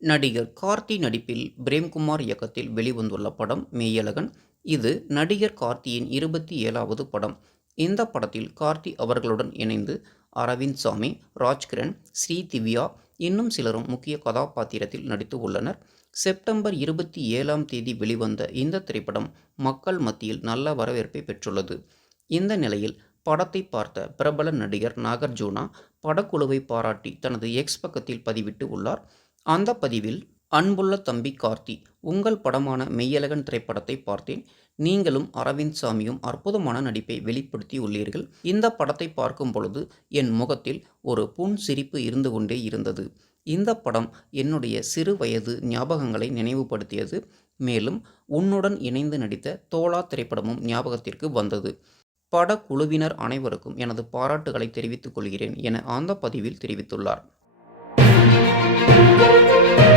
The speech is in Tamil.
நடிகர் கார்த்தி நடிப்பில் பிரேம்குமார் இயக்கத்தில் வெளிவந்துள்ள படம் மெய்யழகன். இது நடிகர் கார்த்தியின் இருபத்தி ஏழாவது படம். இந்த படத்தில் கார்த்தி அவர்களுடன் இணைந்து அரவிந்த் சாமி ராஜ்கிரண் ஸ்ரீ திவ்யா இன்னும் சிலரும் முக்கிய கதாபாத்திரத்தில் நடித்து உள்ளனர். செப்டம்பர் இருபத்தி ஏழாம் தேதி வெளிவந்த இந்த திரைப்படம் மக்கள் மத்தியில் நல்ல வரவேற்பை பெற்றுள்ளது. இந்த நிலையில் படத்தை பார்த்த பிரபல நடிகர் நாகர்ஜுனா படக்குழுவை பாராட்டி தனது எக்ஸ் பக்கத்தில் பதிவிட்டு உள்ளார். அந்த பதிவில் அன்புள்ள தம்பி கார்த்தி உங்கள் படமான மெய்யழகன் திரைப்படத்தை பார்த்தேன். நீங்களும் அரவிந்த் சாமியும் அற்புதமான நடிப்பை வெளிப்படுத்தி உள்ளீர்கள். இந்த படத்தை பார்க்கும் பொழுது என் முகத்தில் ஒரு புன் சிரிப்பு இருந்து கொண்டே இருந்தது. இந்த படம் என்னுடைய சிறு வயது ஞாபகங்களை நினைவுபடுத்தியது. மேலும் உன்னுடன் இணைந்து நடித்த தோழா திரைப்படமும் ஞாபகத்திற்கு வந்தது. படக்குழுவினர் அனைவருக்கும் எனது பாராட்டுகளை தெரிவித்துக் கொள்கிறேன் என அந்த பதிவில் தெரிவித்துள்ளார். Thank you.